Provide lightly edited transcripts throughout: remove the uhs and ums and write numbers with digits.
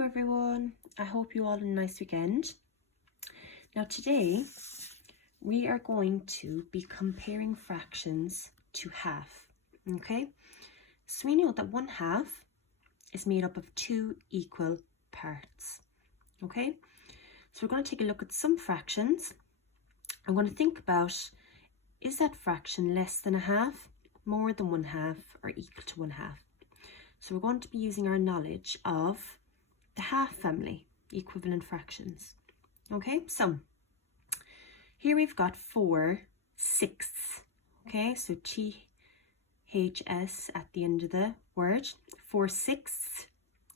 Hello everyone, I hope you all had a nice weekend. Now today we are going to be comparing fractions to half, okay? So we know that 1/2 is made up of 2 equal parts, okay? So we're going to take a look at some fractions. I'm going to think about, is that fraction less than 1/2, more than 1/2, or equal to 1/2? So we're going to be using our knowledge of the half family, equivalent fractions. Okay, so here we've got 4/6. Okay, so THS at the end of the word, 4/6.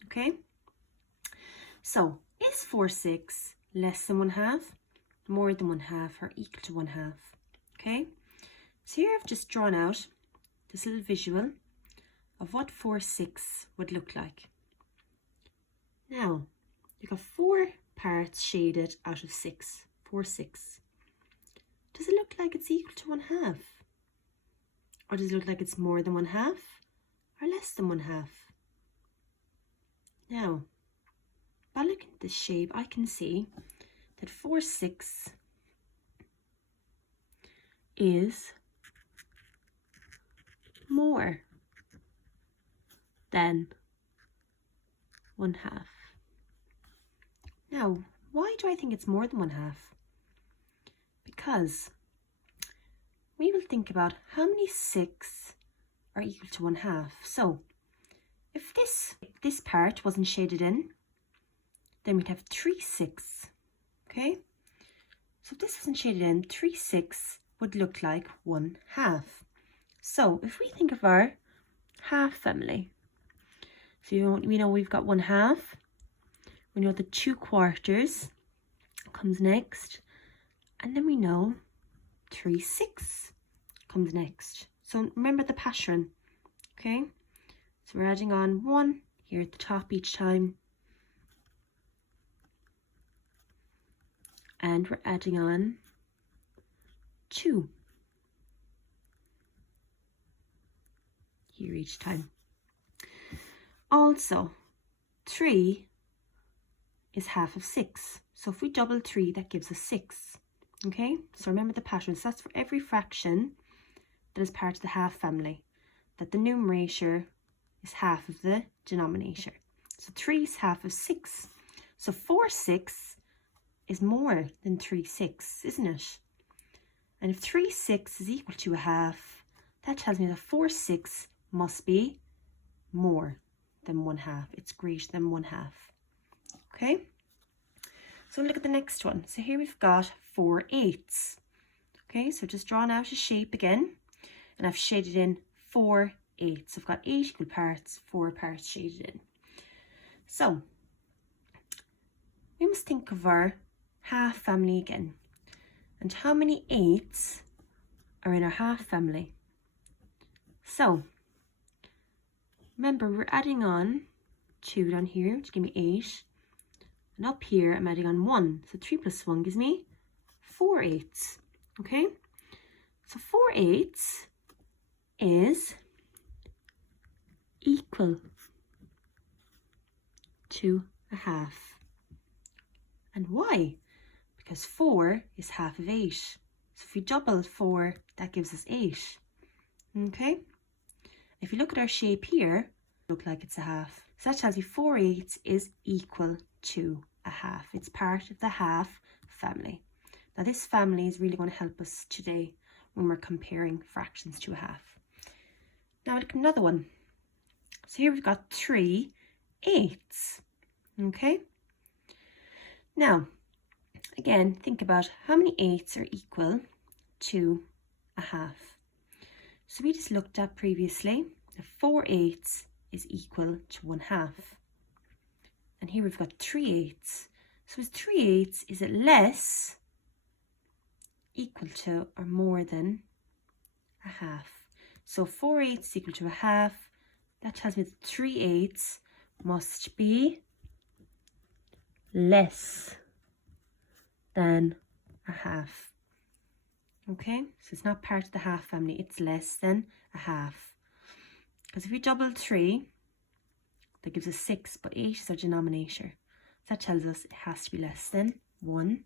Okay, so is 4/6 less than 1/2, more than 1/2, or equal to 1/2? Okay, so here I've just drawn out this little visual of what 4/6 would look like. Now, you've got 4 parts shaded out of 6, 4/6. Does it look like it's equal to 1/2? Or does it look like it's more than 1/2 or less than 1/2? Now, by looking at this shape, I can see that 4/6 is more than 1/2. Now, why do I think it's more than 1/2? Because we will think about how many 6 are equal to 1/2. So, if this part wasn't shaded in, then we'd have 3/6. Okay? So if this wasn't shaded in, 3/6 would look like 1/2. So if we think of our half family, so we know we've got 1/2. We know the 2/4 comes next, and then we know 3/6 comes next. So remember the pattern, okay? So we're adding on 1 here at the top each time, and we're adding on 2 here each time. Also, 3 is half of 6. So if we double 3, that gives us 6. Okay, so remember the pattern. So that's for every fraction that is part of the half family, that the numerator is half of the denominator. So 3 is half of 6. So 4/6 is more than 3/6, isn't it? And if 3/6 is equal to 1/2, that tells me that 4/6 must be more than 1/2. It's greater than 1/2. Okay, so look at the next one. So here we've got 4/8. Okay, so just drawn out a shape again, and I've shaded in 4/8. So I've got 8 equal parts, 4 parts shaded in. So we must think of our half family again. And how many 8s are in our half family? So remember, we're adding on 2 down here to give me 8. And up here, I'm adding on 1. So 3 plus 1 gives me 4/8. Okay? So 4/8 is equal to 1/2. And why? Because 4 is half of 8. So if we double 4, that gives us 8. Okay? If you look at our shape here, it looks like it's 1/2. So that tells you 4/8 is equal to 1/2. It's part of the half family. Now this family is really going to help us today when we're comparing fractions to 1/2. Now look at another one. So here we've got 3/8. Okay? Now, again, think about how many 8s are equal to 1/2. So we just looked at previously that 4/8 is equal to 1/2. And here we've got 3/8. So is 3/8, is it less, equal to, or more than 1/2? So 4/8 is equal to 1/2. That tells me that 3/8 must be less than 1/2. Okay, so it's not part of the half family, it's less than 1/2. Because if we double 3, that gives us 6, but 8 is our denominator. So that tells us it has to be less than 1/2.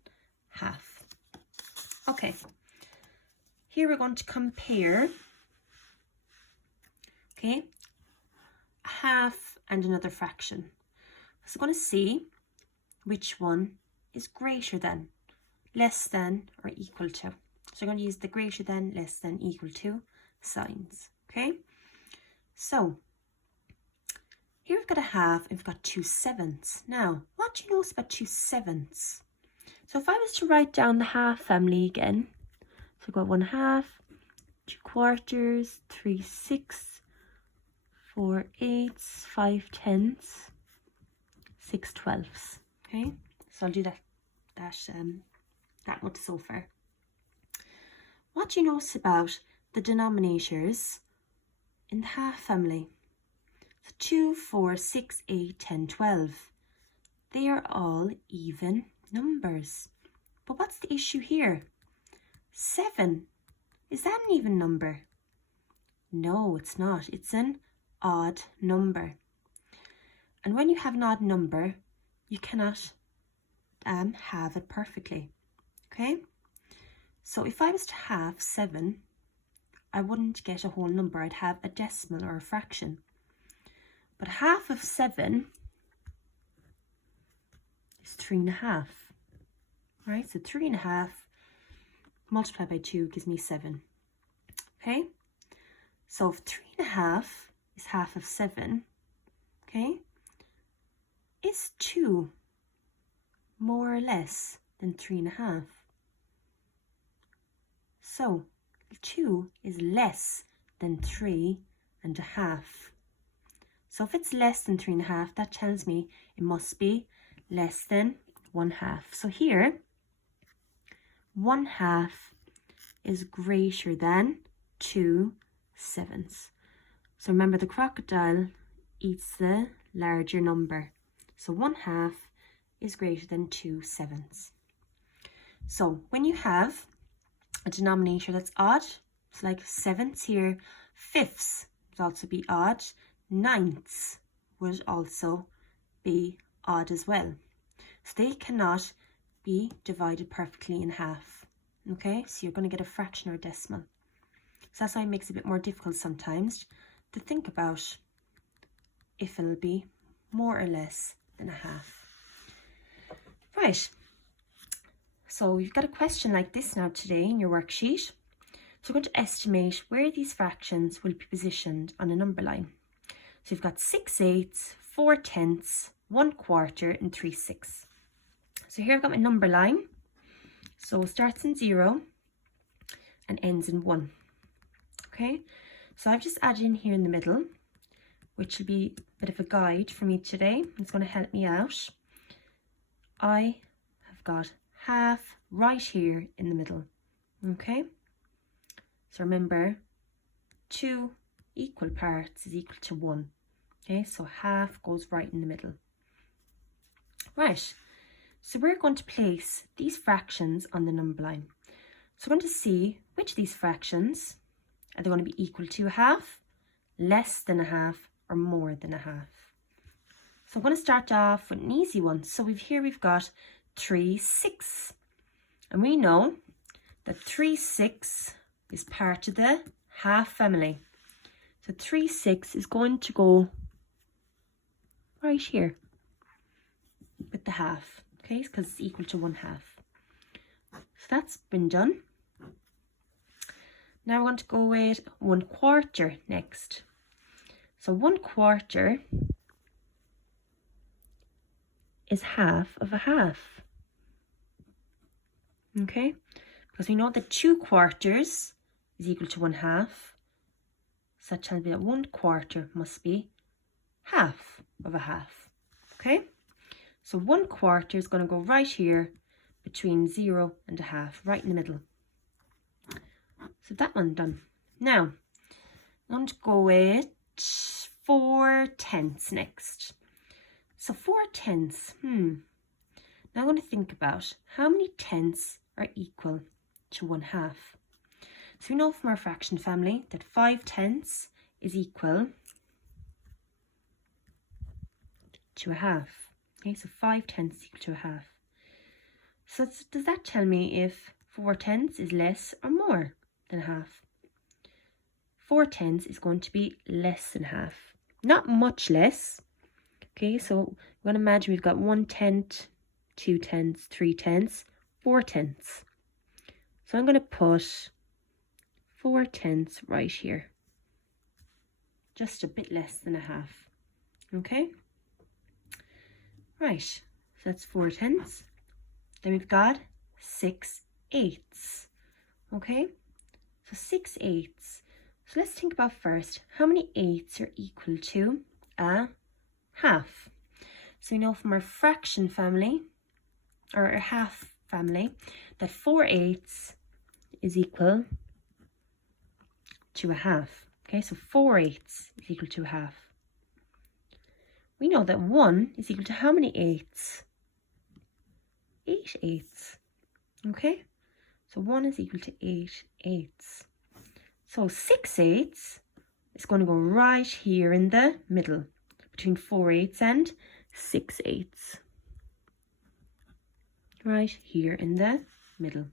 Okay, here we're going to compare, okay, a half and another fraction. So we're going to see which one is greater than, less than, or equal to. So we're going to use the greater than, less than, equal to signs, okay? So here we've got a half and we've got 2/7. Now, what do you know about 2/7? So if I was to write down the half family again, so we've got 1/2, 2/4, 3/6, 4/8, 5/10, 6/12. Okay, so I'll do that much so far. What do you notice about the denominators in the half family? So 2, 4, 6, 8, 10, 12. They are all even numbers. But what's the issue here? 7. Is that an even number? No, it's not. It's an odd number. And when you have an odd number, you cannot have it perfectly. Okay? So if I was to have 7, I wouldn't get a whole number. I'd have a decimal or a fraction. But half of 7 is 3.5. Right? So 3.5 multiplied by 2 gives me 7. Okay? So if 3.5 is half of 7, okay, is 2 more or less than 3.5? So 2 is less than 3.5. So if it's less than 3.5, that tells me it must be less than 1/2. So here, 1/2 is greater than 2/7. So remember, the crocodile eats the larger number. So 1/2 is greater than 2/7. So when you have a denominator that's odd, it's like 7ths here, 5ths would also be odd, 9ths would also be odd as well. So they cannot be divided perfectly in half. Okay, so you're going to get a fraction or a decimal. So that's why it makes it a bit more difficult sometimes to think about if it'll be more or less than a half. Right, so you've got a question like this now today in your worksheet. So we're going to estimate where these fractions will be positioned on a number line. So you've got 6/8, 4/10, 1/4 and 3/6. So here I've got my number line. So it starts in 0 and ends in 1. Okay, so I've just added in here in the middle, which will be a bit of a guide for me today. It's going to help me out. I have got half right here in the middle. Okay, so remember, 2 equal parts is equal to 1. Okay, so half goes right in the middle. Right, so we're going to place these fractions on the number line. So we're going to see which of these fractions are they going to be equal to a half, less than a half, or more than a half. So I'm going to start off with an easy one. So we've got 3/6. And we know that 3/6 is part of the half family. So 3/6 is going to go right here with the half, okay, because it's equal to 1/2. So that's been done. Now we're going to go with 1/4 next. So 1/4 is half of a half. Okay, because we know that 2/4 is equal to 1/2. So that tells me that 1/4 must be half of a half. Okay, so 1/4 is going to go right here between 0 and a half, right in the middle. So that one done. Now I'm going to go with 4/10 next. So 4/10. Now I'm going to think about how many tenths are equal to 1/2. So we know from our fraction family that 5/10 is equal to a half. Okay, so 5/10 is equal to a half. So does that tell me if 4/10 is less or more than a half? 4/10 is going to be less than half. Not much less. Okay, so we're going to imagine we've got 1/10, 2/10, 3/10, 4/10. So I'm going to put 4/10 right here. Just a bit less than a half. Okay? Right, so that's 4/10. Then we've got 6/8. Okay? So 6/8. So let's think about first, how many eighths are equal to a half? So we know from our fraction family, or our half family, that 4/8 is equal to a half. Okay, so 4/8 is equal to a half. We know that 1 is equal to how many eighths? 8/8. Okay, so 1 is equal to 8/8. So 6/8 is going to go right here in the middle, between 4/8 and 6/8. Right here in the middle.